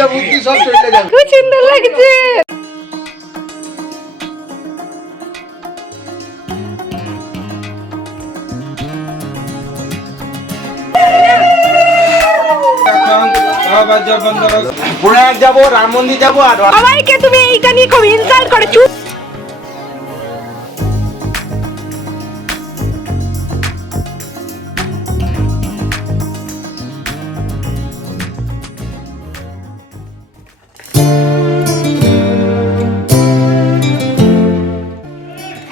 বিদ্যা বুদ্ধি সব চলে যাবে। খুব সুন্দর লাগছে। প্রয়াগ যাবো, রাম মন্দির যাবো, আর সবাইকে তুমি এইটা নিয়ে খুব ইনসাল্ট করে চুপ।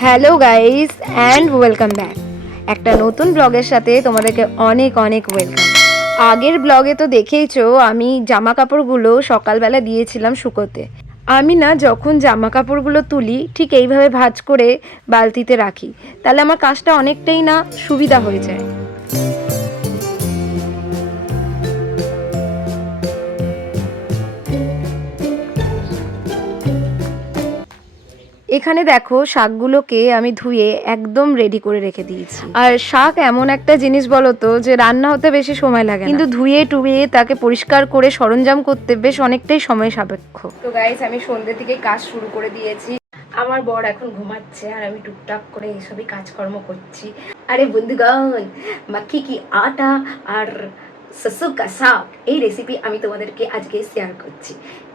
Hello guys and welcome back একটা নতুন ব্লগের সাথে তোমাদেরকে অনেক অনেক ওয়েলকাম। আগের ব্লগে তো দেখেইছো আমি জামা কাপড়গুলো সকালবেলা দিয়েছিলাম শুকোতে। আমি না যখন জামা কাপড়গুলো তুলি ঠিক এইভাবে ভাঁজ করে বালতিতে রাখি, তাহলে আমার কাজটা অনেকটাই না সুবিধা হয়ে যায়। এখানে দেখো শাকগুলোকে আমি ধুয়ে একদম রেডি করে রেখে দিয়েছি। আর শাক এমন একটা জিনিস বলো তো যে রান্না হতে বেশি সময় লাগে না, কিন্তু ধুয়ে টুয়ে তাকে পরিষ্কার করে সরঞ্জাম করতে বেশ অনেকটাই সময় সাপেক্ষ। তো গাইস আমি সন্ধ্যে থেকে কাজ শুরু করে দিয়েছি। আমার বর এখন ঘুমাচ্ছে আর আমি টুকটাক করে এইসবই কাজকর্ম করছি। আরে বন্ধুগণ, মাখি কি আটা আর सरसों का साग এই রেসিপি আমি তোমাদেরকে আজকে শেয়ার করছি।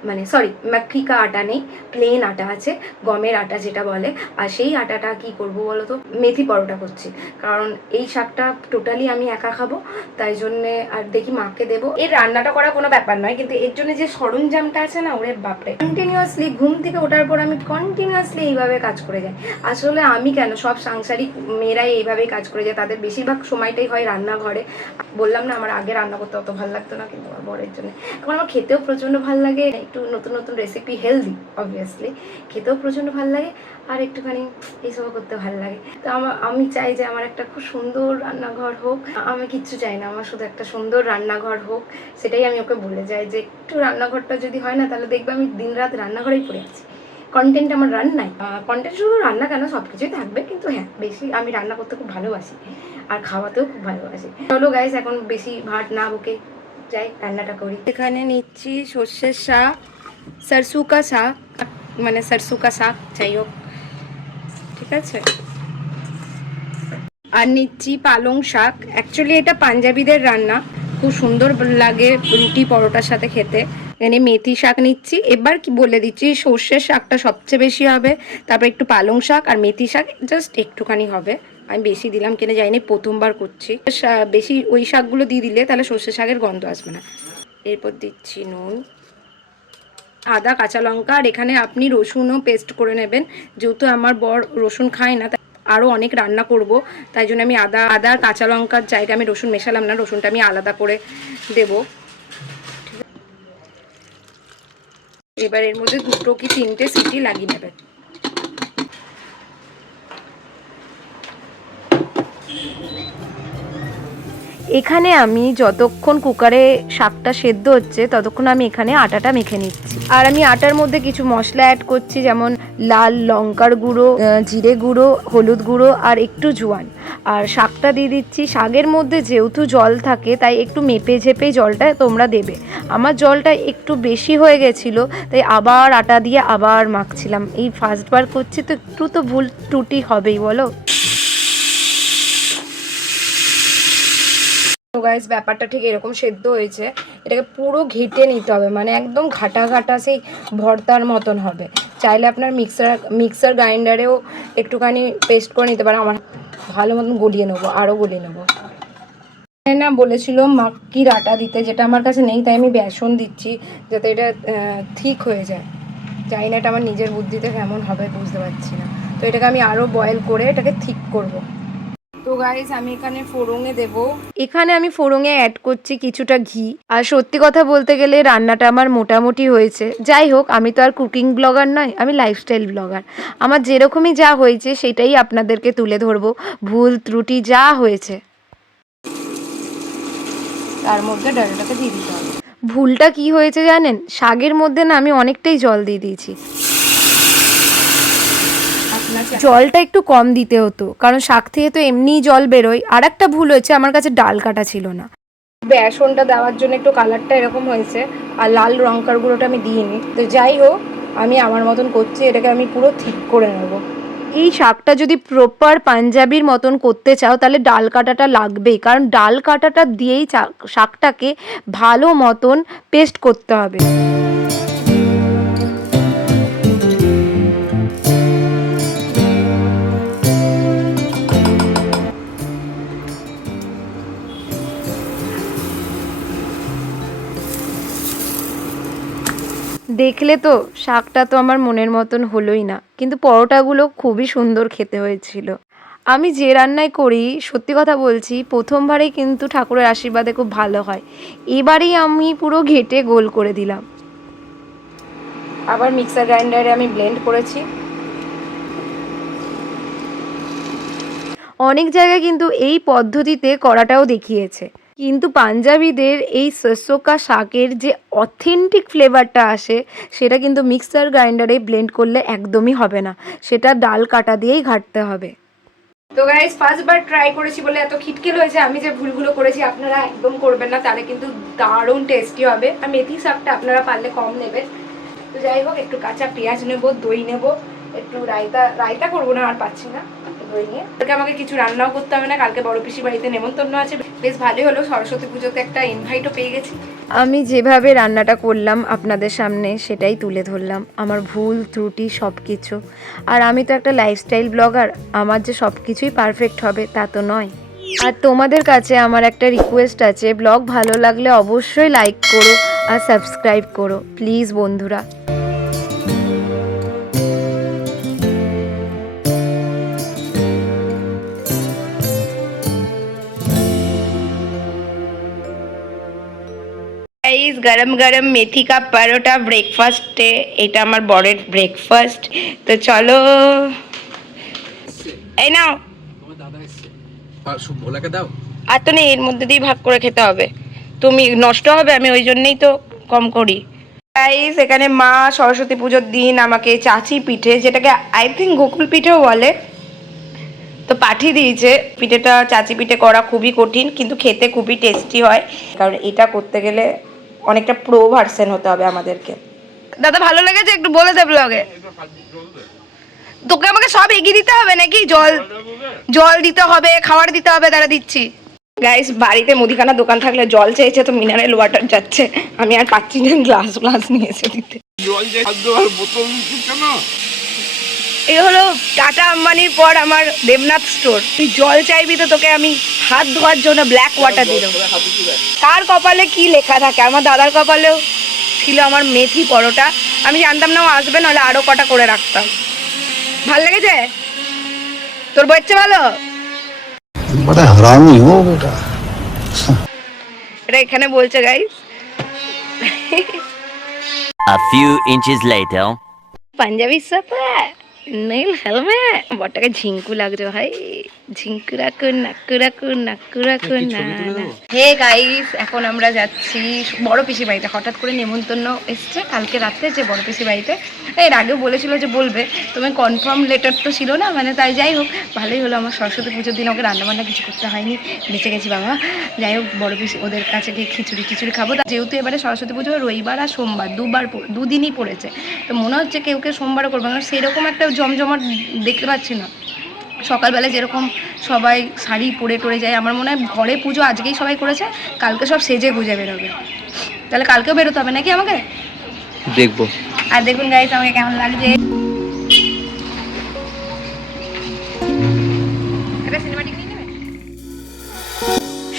মানে সরি, মাখি কা আটা নেই, প্লেন আটা আছে, গমের আটা যেটা বলে। আর সেই আটাটা কি করব বলো তো, মেথি পরোটা করছি। কারণ এই শাকটা টোটালি আমি একা খাবো, তাই জন্যে আর দেখি মাকে দেবো। এর রান্নাটা করা কোনো ব্যাপার নয়, কিন্তু এর জন্য যে সরঞ্জামটা আছে না, ওরে বাপরে, কন্টিনিউয়াসলি ঘুম থেকে ওঠার পর আমি কন্টিনিউয়াসলি এইভাবে কাজ করে যাই। আসলে আমি কেন, সব সাংসারিক মেয়েরাই এইভাবেই কাজ করে যায়, তাদের বেশিরভাগ সময়টাই হয় রান্নাঘরে। বললাম না আমার আগে রান্না করতে অত ভালো লাগতো না, কিন্তু আমার বরের জন্য এখন আমার খেতেও প্রচণ্ড ভালো লাগে। একটু নতুন নতুন রেসিপি, হেলদি অবভিয়াসলি, খেতেও প্রচণ্ড ভালো লাগে আর একটুখানি এইসবও করতে ভালো লাগে। তো আমি চাই যে আমার একটা খুব সুন্দর রান্নাঘর হোক। আমি কিচ্ছু চাই না, আমার শুধু একটা সুন্দর রান্নাঘর হোক, সেটাই আমি ওকে বলে যাই যে একটু রান্নাঘরটা যদি হয় না, তাহলে দেখবে আমি দিনরাত রান্নাঘরেই পড়ে আছি। কন্টেন্ট আমার রান্নাই, কন্টেন্ট শুধু রান্না কেন, সব কিছুই থাকবে, কিন্তু হ্যাঁ বেশি আমি রান্না করতে খুব ভালোবাসি আর খাওয়াতেও খুব ভালোবাসি। চলো গাইস এখন বেশি ভাট না বকে যাই, রান্নাটা করি। এখানে নিচ্ছি সর্ষের শাক, সরসু কা শাক, মানে সরসু কা শাক যাই হোক, ঠিক আছে। আর নিচ্ছি পালং শাক। অ্যাকচুয়ালি এটা পাঞ্জাবিদের রান্না, খুব সুন্দর লাগে রুটি পরোটার সাথে খেতে। এখানে মেথি শাক নিচ্ছি। এবার কি বলে দিচ্ছি, সর্ষের শাকটা সবচেয়ে বেশি হবে, তারপর একটু পালং শাক আর মেথি শাক জাস্ট একটুখানি হবে। আমি বেশি দিলাম কিনা জানি, প্রথমবার করছি। বেশি ওই শাকগুলো দিয়ে দিলে তাহলে সর্ষের শাকের গন্ধ আসবে না। এরপর দিচ্ছি নুন, আদা, কাঁচা লঙ্কা। আর এখানে আপনি রসুনও পেস্ট করে নেবেন, যেহেতু আমার বর রসুন খায় না, আরও অনেক রান্না করব, তাই জন্য আমি আদা আর কাঁচা লঙ্কার জায়গায় আমি রসুন মেশালাম না, রসুনটা আমি আলাদা করে দেব। এবার এর মধ্যে 2 কি 3টে সিটি লাগিয়ে নেবেন। এখানে আমি যতক্ষণ কুকারে শাকটা সেদ্ধ হচ্ছে ততক্ষণ আমি এখানে আটাটা মেখে নিচ্ছি। আর আমি আটার মধ্যে কিছু মশলা অ্যাড করছি, যেমন লাল লঙ্কার গুঁড়ো, জিরে গুঁড়ো, হলুদ গুঁড়ো আর একটু জোয়ান। আর শাকটা দিয়ে দিচ্ছি। শাকের মধ্যে যেহেতু জল থাকে তাই একটু মেপে ঝেপেই জলটা তোমরা দেবে। আমার জলটা একটু বেশি হয়ে গেছিলো, তাই আবার আটা দিয়ে আবার মাখছিলাম। এই ফার্স্টবার করছি তো একটু তো ভুল ত্রুটি হবেই বলো। তো গাইস ব্যাপারটা ঠিক এরকম সেদ্ধ হয়েছে, এটাকে পুরো ঘেটে নিতে হবে, মানে একদম ঘাটা ঘাটা সেই ভর্তার মতন হবে। চাইলে আপনার মিক্সার গ্রাইন্ডারেও একটুখানি পেস্ট করে নিতে পারেন। আমার ভালো মতন গলিয়ে নেবো, আরও গলিয়ে নেবো। না বলেছিল মাক্কির আটা দিতে, যেটা আমার কাছে নেই, তাই আমি বেসন দিচ্ছি যাতে এটা ঠিক হয়ে যায়। জানি না এটা আমার নিজের বুদ্ধিতে কেমন হবে বুঝতে পারছি না। তো এটাকে আমি আরও বয়েল করে এটাকে ঠিক করব। তো গাইস আমি এখানে ফোড়ঙে দেব। এখানে আমি ফোড়ঙে অ্যাড করছি কিছুটা ঘি। আর সত্যি কথা বলতে গেলে রান্নাটা আমার মোটামুটি হয়েছে। যাই হোক, আমি তো আর কুকিং ব্লগার নয়, আমি লাইফস্টাইল ব্লগার। আমার যেরকমই যা হয়েছে সেটাই আপনাদেরকে তুলে ধরবো, ভুল ত্রুটি যা হয়েছে। তার মধ্যে ডালটাকে দিয়ে দিতে হবে। ভুলটা কি হয়েছে জানেন, শাকের মধ্যে না আমি অনেকটাই জল দিয়ে দিয়েছি। জলটা একটু কম দিতে হতো, কারণ শাক থেকে তো এমনিই জল বেরোয়। আর একটা ভুল হয়েছে, আমার কাছে ডাল কাটা ছিল না। বেসনটা দেওয়ার জন্য একটু কালারটা এরকম হয়েছে, আর লাল লঙ্কার গুঁড়োটা আমি দিইনি। তো যাই হোক, আমি আমার মতন করছি, এটাকে আমি পুরো ঠিক করে নেব। এই শাকটা যদি প্রপার পাঞ্জাবির মতন করতে চাও তাহলে ডাল কাটাটা লাগবেই, কারণ ডাল কাটাটা দিয়েই শাকটাকে ভালো মতন পেস্ট করতে হবে। দেখলে তো শাকটা তো আমার মনের মতন হলোই না, কিন্তু পরোটাগুলো খুবই সুন্দর খেতে হয়েছিল। আমি যে রান্নাই করি সত্যি কথা বলছি প্রথমবারেই কিন্তু ঠাকুরের আশীর্বাদে খুব ভালো হয়। এবারেই আমি পুরো ঘেটে গোল করে দিলাম। আবার মিক্সার গ্রাইন্ডারে আমি ব্লেন্ড করেছি। অনেক জায়গায় কিন্তু এই পদ্ধতিতে করাটাও দেখিয়েছে, কিন্তু পাঞ্জাবিদের এই সরসোকা শাকের যে অথেন্টিক ফ্লেভারটা আসে সেটা কিন্তু মিক্সার গ্রাইন্ডারে ব্লেন্ড করলে একদমই হবে না, সেটা ডাল কাটা দিয়েই ঘাটতে হবে। তো গাইস, ফার্স্টবার ট্রাই করেছি বলে এত খিটখিল হয়েছে। আমি যে ভুলগুলো করেছি আপনারা একদম করবেন না, তাহলে কিন্তু দারুণ টেস্টি হবে। আর মেথি শাকটা আপনারা পারলে কম নেবেন। তো যাই হোক, একটু কাঁচা পেঁয়াজ নেব, দই নেব, একটু রায়তা করবো না, আর পাচ্ছি না দই নিয়ে। কালকে আমাকে কিছু রান্নাও করতে হবে না, কালকে বড় পিসি বাড়িতে নেমন্তন্ন আছে। বেশ ভালোই হলো, সরস্বতী পুজোতে একটা ইনভাইটও পেয়ে গেছি। আমি যেভাবে রান্নাটা করলাম আপনাদের সামনে সেটাই তুলে ধরলাম, আমার ভুল ত্রুটি সব কিছু। আর আমি তো একটা লাইফস্টাইল ব্লগার, আমার যে সব কিছুই পারফেক্ট হবে তা তো নয়। আর তোমাদের কাছে আমার একটা রিকোয়েস্ট আছে, ব্লগ ভালো লাগলে অবশ্যই লাইক করো আর সাবস্ক্রাইব করো প্লিজ বন্ধুরা। গরম গরম মেথি কা পরোটা ব্রেকফাস্টে, এটা আমার বরের ব্রেকফাস্ট। তো চলো, এই নাও ভোলাকে দাও। আর তো নেই, এর মধ্যে দিয়ে ভাগ করে খেতে হবে, তুমি নষ্ট হবে, আমি ওই জন্যই তো কম করি। গাইস, এখানে মা সরস্বতী পুজোর দিন আমাকে চাচি পিঠে, যেটাকে আই থিঙ্ক গোকুল পিঠেও বলে, তো পাঠিয়ে দিয়েছে। পিঠেটা চাচি পিঠে করা খুবই কঠিন, কিন্তু খেতে খুবই টেস্টি হয়, কারণ এটা করতে গেলে অনেকটা প্রো ভার্সন হতে হবে আমাদেরকে। দাদা ভালো লেগেছে? একটু বলে দে ব্লগে। তোকে আমাকে সব এগিয়ে দিতে হবে নাকি? জল দিতে হবে, খাবার দিতে হবে, তারা দিচ্ছি। গাইস, বাড়িতে মুদিখানা দোকান থাকলে জল চেয়েছে তো মিনারেল ওয়াটার যাচ্ছে, আমি আর পাচ্ছি না গ্লাস নিয়ে এসে দিতে। এই হলো টাটা আম্বানির পর আমার দেবনাথ স্টোর। তুই জল চাইবি তো তোকে আমি হাত ধোয়ার জন্য ব্ল্যাক ওয়াটার দিলাম। কার কপালে কি লেখা থাকে? আমার দাদার কপালেও ছিল আমার মেথি পরোটা। আমি জানতাম না ও আসবে, নাহলে আরো কটা করে রাখতাম। ভাল লেগেছে? তোর বইছে ভালো? बड़ा हरामी हो बेटा। এটা এখানে বলছে guys. A few inches later. Punjabi সাথে নীল হেলমেট, বটটাকে ঝিঙ্কু লাগছে ভাই। ঝিঙ্কু রাখুন, নাক্কু রাখুন, নাক্কু রাখুন না। হে গাইস, এখন আমরা যাচ্ছি বড় পিসি বাড়িতে। হঠাৎ করে নেমন্তন্ন এসছে কালকে রাতে, যে বড় পিসি বাড়িতে। এর আগেও বলেছিল যে বলবে, তুমি কনফার্ম লেটার তো ছিল না, মানে তাই যাই হোক ভালোই হলো। আমার সরস্বতী পুজোর দিন ওকে রান্নাবান্না কিছু করতে হয়নি, বেঁচে গেছি বাবা। যাই হোক, বড় পিসি ওদের কাছে গিয়ে খিচুড়ি খাবো। যেহেতু এবারে সরস্বতী পুজো রবিবার আর সোমবার দুদিনই পড়েছে, তো মনে হচ্ছে কেউ সোমবারও করবে, কারণ সেরকম একটা জমজমাট দেখতে পাচ্ছি না। সকালবেলা যেরকম সবাই শাড়ি পরে টরে যায়, আমার মনে হয় ঘরে পুজো আজকেই সবাই করেছে, কালকে সব সেজে গুজে বেরোবে। তাহলে কালকেও বেরোতে হবে নাকি আমাকে? দেখবো। আর দেখুন গাইস আমাকে কেমন লাগছে।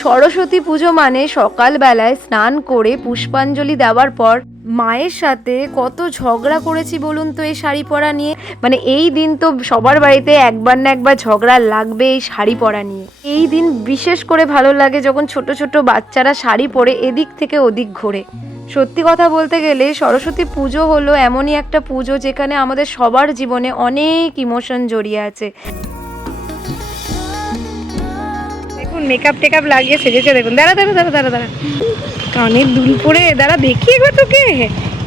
সরস্বতী পুজো মানে সকালবেলায় স্নান করে পুষ্পাঞ্জলি দেওয়ার পর মায়ের সাথে কত ঝগড়া করেছি বলুন তো এই শাড়ি পরা নিয়ে। মানে এই দিন তো সবার বাড়িতে একবার না একবার ঝগড়া লাগবে এই শাড়ি পরা নিয়ে। এই দিন বিশেষ করে ভালো লাগে যখন ছোট ছোট বাচ্চারা শাড়ি পরে এদিক থেকে ওদিক ঘোরে। সত্যি কথা বলতে গেলে সরস্বতী পুজো হলো এমনই একটা পুজো যেখানে আমাদের সবার জীবনে অনেক ইমোশন জড়িয়ে আছে। দেখুন মেকআপ টেকআপ লাগিয়ে সেজেছে, দেখুন। দাঁড়া কানের দুল পরে, দাঁড়া দেখি একবার তোকে।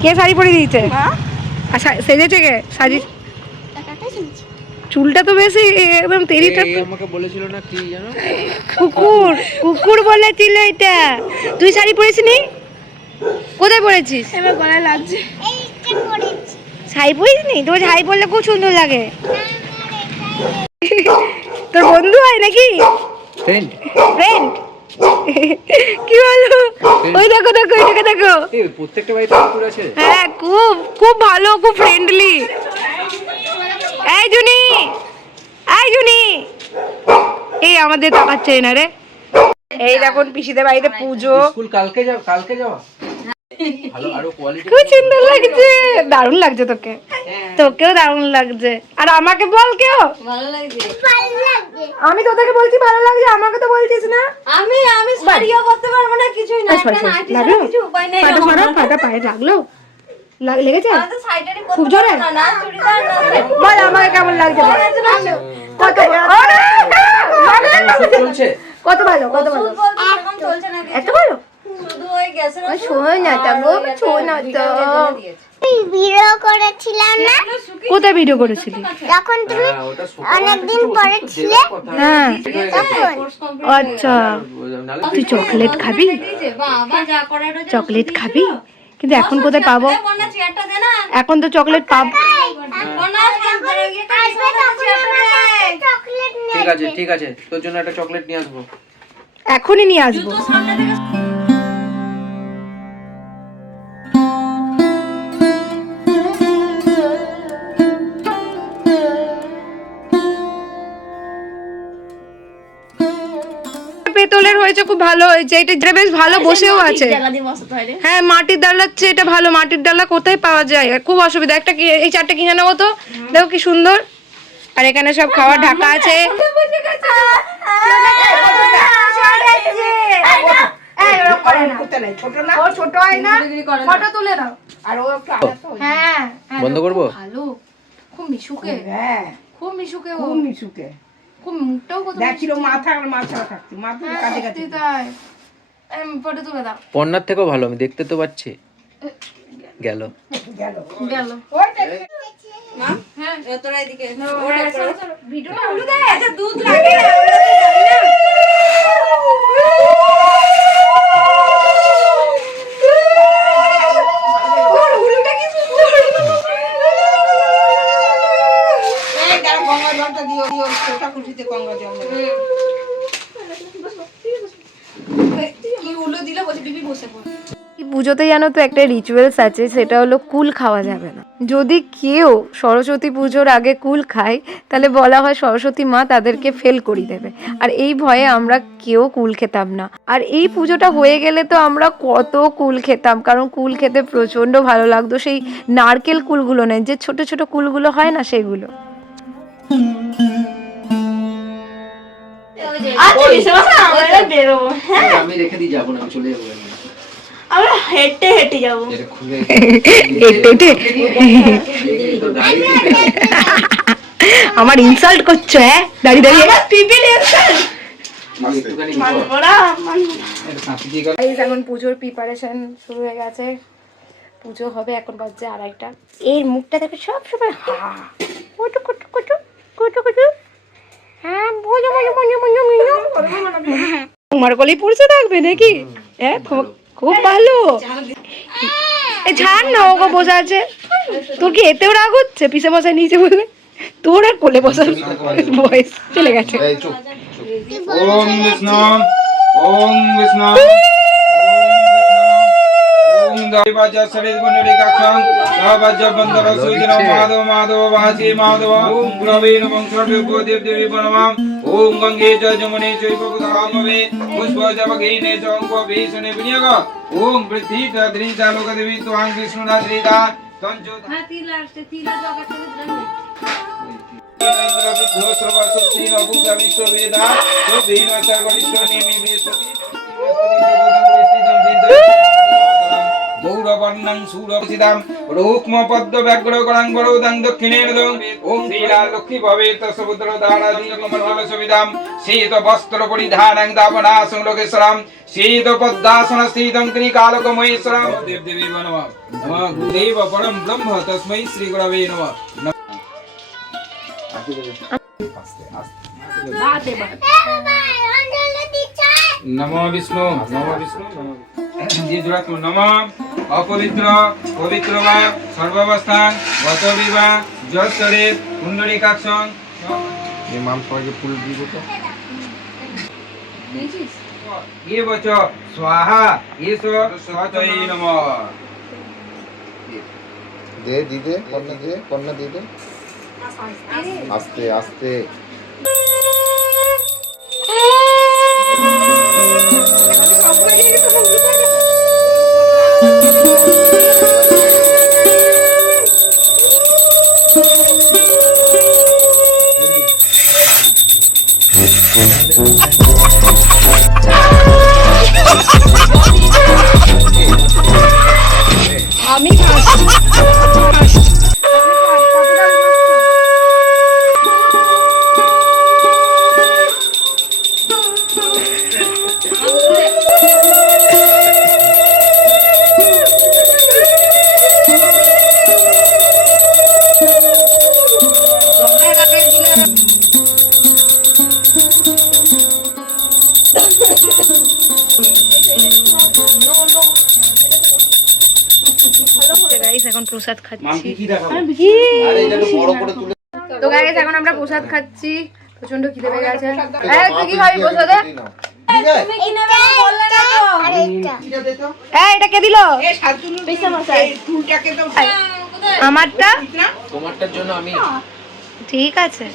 কে শাড়ি পরে দিয়েছে? সেজেছে কে? সাজি চুলটা তো বেশি একদম তেরিটা। আমাকে বলেছিল না কি জানো? কুকুর বলেছিল এটা। তুই শাড়ি পরেছিস নি? কোথায় পড়েছিস? এবার গলায় লাগছে। ছাই পড়িস নি? তোর ছাই পড়লে খুব সুন্দর লাগে। তোর বন্ধু হয় নাকি? Friend friend? কি বলো? ওই দেখো দেখো, এটাকে দেখো। প্রত্যেকটা বাড়িতে কুকুর আছে। হ্যাঁ, খুব খুব ভালো, খুব ফ্রেন্ডলি। এই জুনি, এই জুনি, এই আমাদের তাকাচ্ছে না রে। এই দেখুন পিসিদের বাড়িতে পুজো। স্কুল কালকে যাওয়া ভালো, আরো কোয়ালিটি। খুব সুন্দর লাগছে, দারুণ লাগছে তোকে। তোকেও দারুণ লাগছে। আর আমাকে বল, কেউ ভালো লাগছে। আমি তোদেরকে বলছি ভালো লাগছে, আমাকে তো বলছিস না। আমি শাড়িও করতে পারবো না, কিছুই না। একটা নাইটি ছাড়া কিছু উপায় নেই। পাটা সরা, পাটা পায়ে লাগলো, লেগেছে আমি তো শাড়িটারই করতে খুব জোরে? পারবো না, চুড়িদার না। বল আমাকে কেমন লাগছে বল। কত চলছে। কত ভালো, কত ভালো, ওষুধ বলতে সেরকম চলছে না কিছু। এত ভালো। শুধু ওই গ্যাসের ওষুধ শোন না তা গো, শোন না তো। ভিডিও করেছিলাম না কোথায় ভিডিও করেছিলি? যখন তুমি অনেকদিন পরে ছিলে হ্যাঁ, তখন আচ্ছা। তুই চকলেট খাবি? বাবা যা করে এটা চকলেট খাবি? কিন্তু এখন কোথায় পাবো? বন্যা চেয়ারটা দে না। এখন তো চকলেট পাবো। বন্যা চেয়ারটা গিয়ে চকলেট নিয়ে ঠিক আছে তোর জন্য একটা চকলেট নিয়ে আসবো। এখনই নিয়ে আসবো। সামনে থেকে পেতলের হয়েছে, খুব ভালো হয়েছে। এটা বেশ ভালো বসেও আছে। হ্যাঁ, মাটির ডালার চেয়ে এটা ভালো। মাটির ডালা কোথায় পাওয়া যায়? খুব অসুবিধা। একটা এই চারটে কিনে নেবো তো। দেখো কি সুন্দর। আর এখানে সব খাবার ঢাকা আছে। হ্যাঁ, বন্ধ করবো? ভালো, খুব মিশুকে। খুব মিশুকে, ও মিশুকে খুব মুখটাও কত দেখছিল মাথা আর মাথা থাকছে মাথা কাটে কাটে তাই। ফটো তুলে দাও। পন্নার থেকেও ভালো, আমি দেখতে তো পাচ্ছি। গেল গেল গেল। তোরা এদিকে ভিডিওটা আচ্ছা দুধ লাগে না। গঙ্গা জলটা দিও ঠাকুরজিতে গঙ্গা জল কি উলো দিলে বসে বিবি বসে পড়ে। পুজোতে জানো তো একটা রিচুয়ালস আছে, সেটা হলো কুল খাওয়া যাবে না। যদি কেউ সরস্বতী পুজোর আগে কুল খায় তাহলে বলা হয় সরস্বতী মা তাদেরকে ফেল করিয়ে দেবে। আর এই ভয়ে আমরা কেউ কুল খেতাম না। আর এই পুজোটা হয়ে গেলে তো আমরা কত কুল খেতাম, কারণ কুল খেতে প্রচণ্ড ভালো লাগতো। সেই নারকেল কুলগুলো নেই, যে ছোট ছোট কুলগুলো হয় না, সেগুলো। আমি রেখে দিয়ে যাবো না, আমি চলে যাবো। আমরা হেঁটে হেঁটে যাবো। এটা খুলে আমার ইনসাল্ট করছো? হ্যাঁ, দাঁড়িয়ে দাঁড়িয়ে। এখন পুজোর প্রিপারেশন শুরু হয়ে গেছে। পুজো হবে, এখন বাজছে 2:30। এর মুখটা দেখো সব সময় কুটু কুটু কুটু কুটু কুটু। হ্যাঁ, বোঝো বোঝো বোঝো বোঝো বোঝো। তোমার গলেই পড়ছে থাকবে নাকি? হ্যাঁ, খুব ভালো। এই ছাড় না, ওগো বসে আছে। তোর কি এতেও রাগ হচ্ছে পিসে বসে নিচে বলে? তোর আর কোলে বসার বয়স চলে গেছে। ओम विष्णु ओम विष्णु ओम देवाजा शरीर गुणरे कक्षं नवज बंदर सुदिन माधव माधव वासी माधव ओम प्रवीण वंशर्व देव देवी बनवाम ओम गंगे च जमुने चैव गोदावरी पुष्प जपगेने च अंग भीषणे विनियोग ओम पृथ्वी तद्रि लोक देवी त्वां विष्णुना त्रिदा तंजो गौरवर्णं सूरसिदां रोक्म पद्म व्याघ्र गणां वरोदं दक्षिणेन दं ओम श्रीला लक्ष्मी भवेत् समुद्र दारादि कमण्डल सुविदां शीत वस्त्र परिधानं दावनासं लोकेश्वरां शीत पद्मासन स्थितं त्रिकालकमहेश्वरां देव देवी नमः नमः गुरुदेव परम ब्रह्म तस्मै श्री गुरवे नमः नमो विष्णु नमो विष्णु नमो জিজুরাত নম অপবিত্র পবিত্র বা সর্বাবস্থান গত বিবাহ জয়স্তরের কুণ্ডলিকাক্ষণ এই মাম সবাইকে ফুল দিব তো ये बचो स्वाहा ईश्वर स्वतई नमः দে দিদে কন্যা দিদে আস্তে আস্তে এখন প্রসাদ মাম খাচ্ছি। কি দেখাবো আরে এটা একটু বড় করে তুলে তো গাইস এখন আমরা প্রসাদ খাচ্ছি, প্রচন্ড খিদে পেয়ে গেছে। এই তুই কি খাবি প্রসাদে? তুমি কি নেবে বললে না তো? এই এটা কে দিল? এই সাজুনুর এই ফুলটাকে তো আমারটা? তোমারটার জন্য আমি ঠিক আছে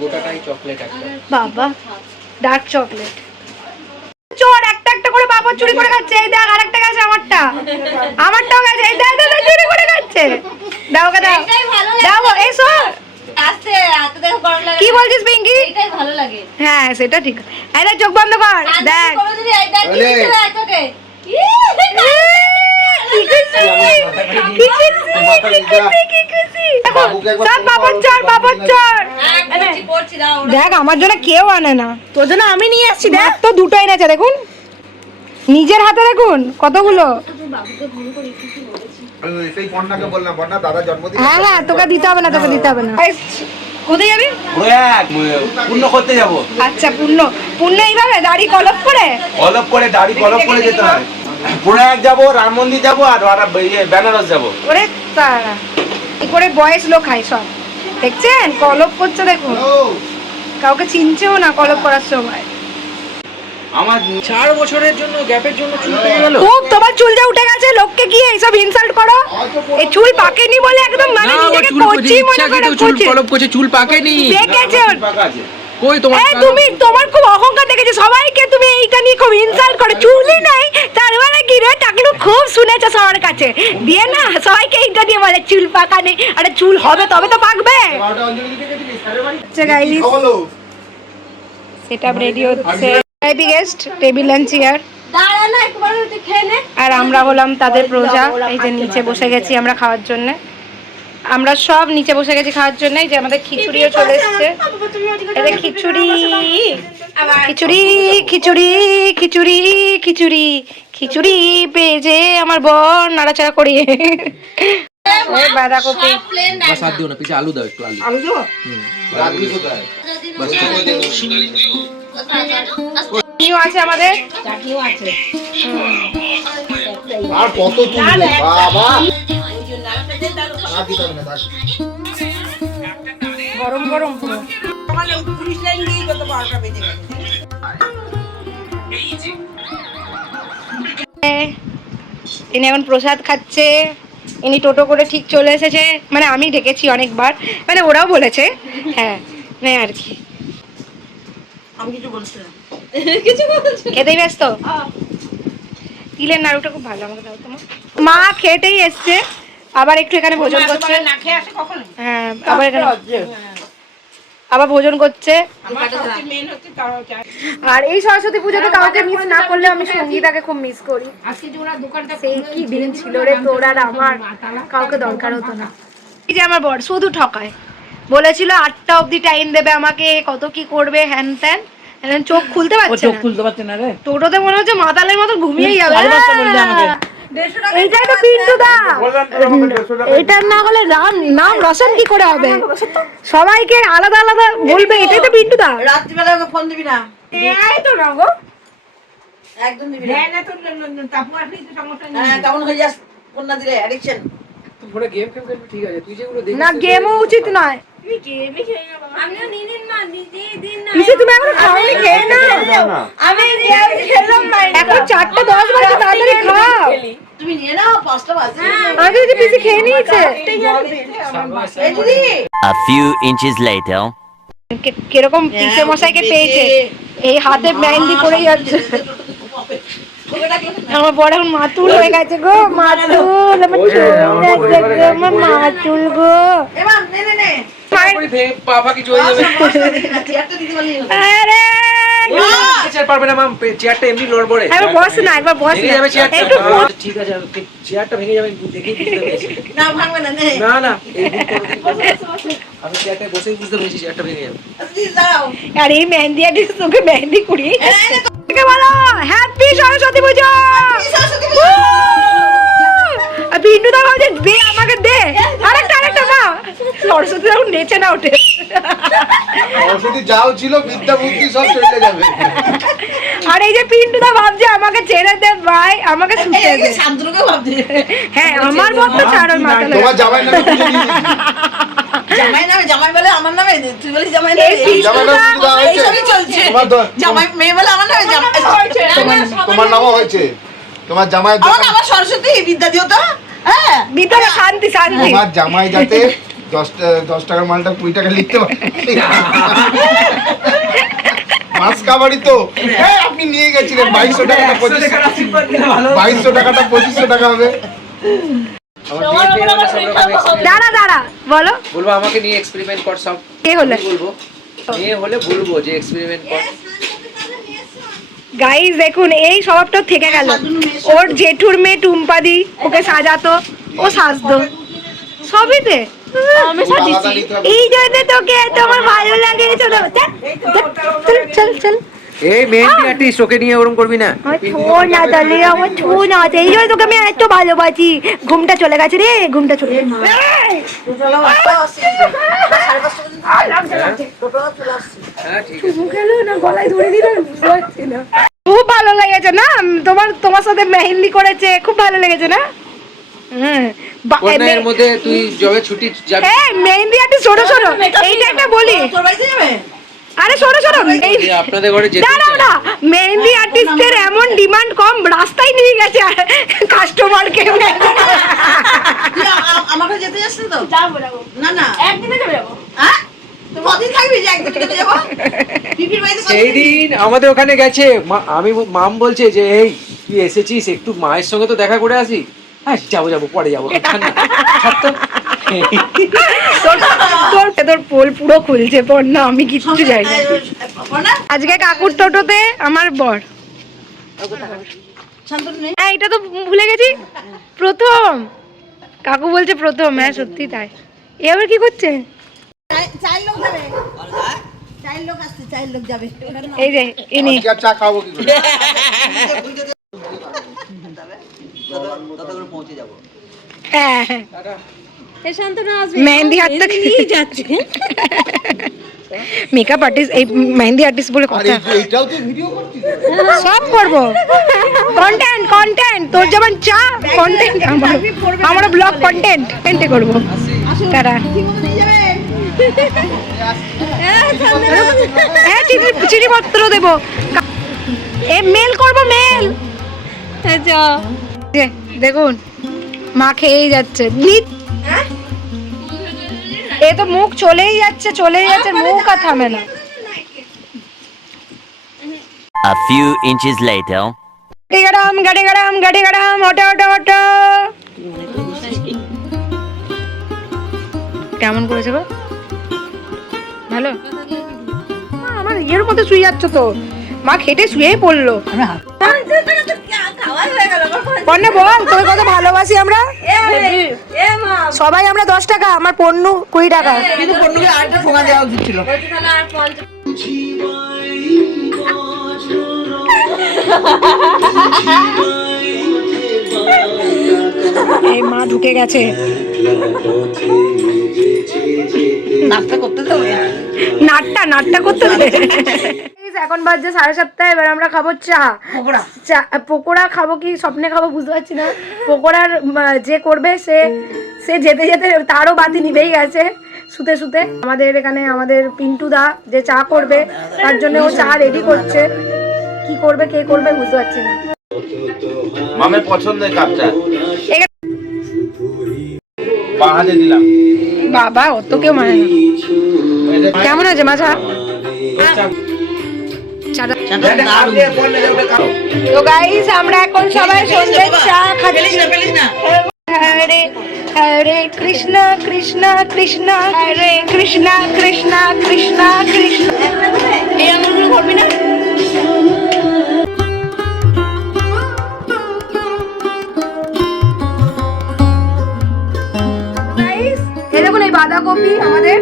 গোটাটাই চকলেট একটা বাবা, ডার্ক চকলেট। চোর একটা একটা করে পাপড় চুরি করে খাচ্ছে। এই দেখ আরেকটা গেছে আমারটাও গেছে। এই দেখ চুরি করে খাচ্ছে। দাও ওকে দাও, এটাই ভালো লাগে। দাও এই শোন আস্তে হাতে দেখো গরম লাগে। কি বলছিস পিঙ্কি? এটাই ভালো লাগে। হ্যাঁ সেটা ঠিক। এই দেখ চোখ বন্ধ কর, দেখ করো যদি এই দেখ কি চলে তোকে। দেখ আমার জন্য কেউ আনে না, তোর জন্য আমি নিয়ে আসছি। দেখ তো দুটো এনেছে, দেখুন নিজের হাতে, দেখুন কতগুলো। সেই কন্যাকে বললাম বন্যা দাদা জন্মদিন হ্যাঁ হ্যাঁ তোকে দিতে হবে না, তোকে দিতে হবে না। কোথায় যাবি? পূর্ণ করতে যাব আচ্ছা পূর্ণ এইভাবে দাড়ি কলপ করে? কলপ করে দাড়ি কলপ করে যেতে হয়। প্রয়াগ যাব, রাম মন্দির যাব আর বেনারস যাব। ওরে তারা কি করে বয়স লোক খায় সব, দেখছেন কলপ করছে, দেখুন কাউকে চিনছেও না কলপ করার সময়। আমার 4 বছরের জন্য গ্যাপের জন্য চুল পেকে গেল। খুব তোমার চুল যে উঠে গেছে, লোককে কি এইসব ইনসাল্ট করো? এই চুল পাকেনি বলে একদম মানে নিজেকে কোচি মনে করে চুল কলপ করছে, চুল পাকেনি। দেখেছো কই তোমার এই তুমি, তোমার খুব অহংকার দেখেছি, সবাইকে তুমি এইটা নিয়ে খুব ইনসাল্ট করো। চুলই নাই তার মানে কি রে, টাকলু খুব শুনেছো সবার কাছে দিয়ে না, সবাইকে এইটা দিয়ে বলে চুল পাকা নেই। আরে চুল হবে তবে তো পাকবে। সেটআপ রেডি হচ্ছে, VIP guest, table and chair. দাঁড়া না একবার তুই খেয়ে নে। আর আমরা হলাম তাদের প্রজা। এই যে নিচে বসে গেছি আমরা খাওয়ার জন্য, আমরা সব নিচে বসে গেছি খাওয়ার জন্য। এই যে আমাদের খিচুড়িও চলে এসছে। এটা খিচুড়ি খিচুড়ি খিচুড়ি খিচুড়ি খিচুড়ি খিচুড়ি পেয়েছে আমার বর নাড়াচাড়া করিয়ে। ওই বাঁধাকপি বাস আর দিও না, পিছে আলু দাও, একটু আলু। আলু দেবো? রাখবি কোথায় নিউ আছে আমাদের। চাটনিও আছে। আর কত তুলবে বাবা গরম গরম পুরো। সকালে 30 লাইন দিয়ে যত 12টা বেজে গেছে। ইনি এখন প্রসাদ খাচ্ছে। ইনি টোটো করে ঠিক চলে এসেছে, মানে আমি ডেকেছি অনেকবার, মানে ওরাও বলেছে। হ্যাঁ না আর কি, আমি কিছু বলছি না। খেতেই ব্যস্ত। তিলের নাড়ুটা খুব ভালো, আমাকে দাও তোমার। মা খেটেই এসছে, আবার একটু এখানে ভোজন করছে। না খেয়ে আসে কখনো? হ্যাঁ আবার এখানে আবার ভোজন করছে। আমার সবচেয়ে মেন হচ্ছে তারাও চায়। আর এই সরস্বতী পুজোতে কাউকে মিস না করলে আমি সঙ্গীতাকে খুব মিস করি। আজকে যে ওরা দোকানটা সেই কি দিন ছিল রে তোর আর আমার, কাউকে দরকার হতো না। এই যে আমার বর শুধু ঠকায়, বলেছিল 8টা অবধি টাইম দেবে আমাকে, কত কি করবে হ্যান ত্যান, এখন চোখ খুলতে পারছে না রে। টোটোতে মনে হচ্ছে মাতালের মতো ঘুমিয়েই যাবে। এইটাই তো পিন্টু দা, এটা না হলে নাম রোশন কি করে হবে? সবাইকে আলাদা আলাদা বলবে, এটাই তো পিন্টু দা। রাত্রিবেলা ওকে ফোন দিবি না। এই তো না গো, একদম দিবি না। দেয় না তো তাপু আসলেই তো সমস্যা নেই। হ্যাঁ কেমন হয়ে যাস কন্যা দিলে অ্যাডিকশন। তোমরা গেম খেলতে ঠিক আছে, তুই যেগুলো দেখিস না গেমও উচিত নয়। তুমি গেমই খেলে না বাবা। আমিও নিদিন না নিজেই দিন না। পিসি তুমি এখন খাওনি, খেয়ে নাও। আমি গেম খেললাম না। এখন 4:10 বাজে, তাড়াতাড়ি খাও। তুমি নিয়ে নাও 5টা বাজে। আগে যে পিসি খেয়ে নিয়েছে। এই দিদি A few inches later. কিরকম পিসে মশাইকে পেয়েছে, এই হাতে মেহেন্দি করে যাচ্ছে। আমার বড় এখন মাতুল হয়ে গেছে গো, মাতুল আমার চুল গেছে গো, আমার মাতুল গো। এবার নে নে নে। পাপা কি চলে যাবে? চেয়ারটা দিতে পারলি না। আরে চেয়ার পারবে না মাম, চেয়ারটা এমনি লড়বো রে। একবার বস না, একবার বস ভেঙে না। যাবে চেয়ারটা। একটু বস। ঠিক আছে, চেয়ারটা ভেঙে যাবে দেখেই বুঝতে পেরেছি। না ভাঙবে না নে। না না, এই ভুল করো। আমি চেয়ারটা বসেই বুঝতে পেরেছি চেয়ারটা ভেঙে যাবে। দিদি দাও। আর এই মেহেন্দি আর্টিস্ট তোকে মেহেন্দি করিয়ে তোকে বলো হ্যাপি সরস্বতী পুজো। আর বিন্দু দা ভাবছে দে আমাকে দে, আরেকটা মা। সরস্বতী যখন নেচে না ওঠে। সরস্বতী যাও ছিল বিদ্যা বুদ্ধি সব চলে যাবে। আর এই যে পিন্টু দা ভাবছে আমাকে ছেড়ে দে ভাই, আমাকে ছুটে দে। শান্তনুকে ভাবছি। হ্যাঁ আমার মত ছাড়ো মাথা লাগা। তোমার জামাই নামে পুজো দিয়ে দিয়েছি। জামাই নামে, জামাই বলে আমার নামে, তুই বলিস জামাই নামে। জামাই নামে পুজো দেওয়া হয়েছে। এইসবই চলছে। তোমার জামাই মেয়ে বলে আমার নামে, জামাই তোমার নামও হয়েছে। তোমার জামাই আমার সরস্বতী বিদ্যা দিও তো। হ্যাঁ ভিতরে শান্তি শান্তি। তোমার জামাই যাতে 10 টাকার মালটা 20 টাকা লিখতে পারে। মাছ কাবাড়ি তো হ্যাঁ আপনি নিয়ে গেছিলেন 2200 টাকাটা 2200 টাকাটা 2500 টাকা হবে। দাঁড়া বলো। বলবো আমাকে নিয়ে এক্সপেরিমেন্ট কর সব। কে হলে? বলবো মেয়ে হলে বলবো যে এক্সপেরিমেন্ট কর। গাইস দেখুন এই স্বভাবটা থেকে গেল। ওর জেঠুর মেয়ে টুম্পাদি ওকে সাজাতো, ও সাজতো সবইতে। আমি সাজিয়েছি এই জন্য তোকে এত আমার ভালো লাগে। চল চল চল। এই মেহেন্দি আর্টিস্ট, ওকে নিয়ে ওরকম করবি না। না তাহলে আমার ছু না, এই জন্য তোকে আমি এত ভালোবাসি। ঘুমটা চলে গেছে রে, ঘুমটা চলে গেছে। হ্যাঁ ঠিক আছে। গলায় ধরে দিল, বুঝতে পারছি না। খুব ভালো লেগেছে না তোমার সাথে মেহেন্দি করেছে, খুব ভালো লেগেছে না? কোনের মধ্যে তুই যবে ছুটি যাবি। হ্যাঁ মেহেন্দি আর্টিস্ট শোনো এইটা একটা বলি। তোর বাড়িতে যাবে? আরে শোনো আপনাদের ঘরে যেতে দাঁড়াও না, মেহেন্দি আর্টিস্টের এমন ডিমান্ড কম, রাস্তায় নিয়ে গেছে কাস্টমারকে। আমাকে যেতে যাস তো? যাবো না না একদিনে যাবে যাবো। হ্যাঁ তুই কদিন থাকবি যে একদিন যেতে যাবো? পিপির বাড়িতে সেই দিন আমাদের ওখানে গেছে, আমি মাম বলছে যে এই তুই এসেছিস একটু মায়ের সঙ্গে তো দেখা করে আসি। হ্যাঁ যাবো পরে যাবো। তোর পোল পুরো খুলছে পর না, আমি কিচ্ছু জানি না। আজকে কাকুর টোটোতে আমার বর। হ্যাঁ এটা তো ভুলে গেছি, প্রথম কাকু বলছে প্রথম। হ্যাঁ সত্যি তাই। এবার কি করছে? চার লোক যাবে, চার লোক আসছে, চার লোক যাবে। এই যে ইনি আজকে আর চা খাবো কি করে? হ্যাঁ মেহেন্দি হাতটা নিয়ে যাচ্ছে। মেকআপ আর্টিস্ট, এই মেহেন্দি আর্টিস্ট বলে আর কথা। এইটাও তো ভিডিও করছিস? সব করবো, কন্টেন্ট। তোর যেমন চা কন্টেন্ট, আমরা ব্লগ কন্টেন্ট করবো। তারা হ্যাঁ চিঠিপত্র দেবো, মেল করবো মেল। দেখুন মা খেয়েই যাচ্ছে। এ তো মুখ চলেই যাচ্ছে মুখ আর থামে না। A few inches later. গাড়ি গাড়াম অটো। কেমন করেছে গো? ভালো? আমার ইয়ের মধ্যে শুয়ে যাচ্ছে তো, মা খেটে শুয়েই পড়লো। পণ্য বল তোর কত ভালোবাসি আমরা সবাই। আমরা 10 টাকা, আমার পণ্য 20 টাকা। কিন্তু পণ্যকে আরেকটা ঠোঙা দেওয়া উচিত ছিল। এই মা ঢুকে গেছে, নাটটা করতে দেবে, নাটটা করতে দেবে। এখন বাজছে 7:30, এবার আমরা খাবো চা। পকোড়া খাবো কি স্বপ্নে খাবো বুঝতে পারছি না। পকোড়ার যে করবে সে যেতে যেতে তারও বাতি নিভেই গেছে শুতে শুতে। আমাদের এখানে আমাদের পিন্টু দা যে চা করবে তার জন্য ও চা রেডি করছে। কি করবে কে করবে বুঝতে পারছি না। মামের পছন্দের কাপ চা বাহাতে দিলাম। বাবা অত কেউ মানে না। কেমন আছে মাছা? তো গাইস আমরা এখন সবাই সন্ধ্যে চা খাচ্ছি। হরে হরে কৃষ্ণ কৃষ্ণ কৃষ্ণ হরে কৃষ্ণ কৃষ্ণ কৃষ্ণ কৃষ্ণ। এই আঙুলগুলো করবি না? এই দেখুন এই বাঁধাকপি আমাদের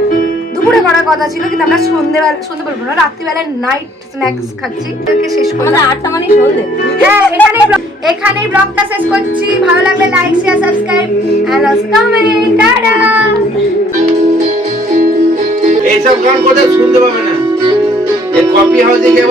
দুপুরে করার কথা ছিল, কিন্তু আমরা সন্ধে বলবো না, রাত্রিবেলায় নাইট স্ন্যাক্স খাচ্ছি। শেষ করলাম 8টা মানে সন্ধে। হ্যাঁ এখানেই ব্লগটা শেষ করছি। ভালো লাগলে like share subscribe and comment. Tata. এইসব গান কোথাও শুনতে পাবে না। এই কপি হাউসে গিয়ে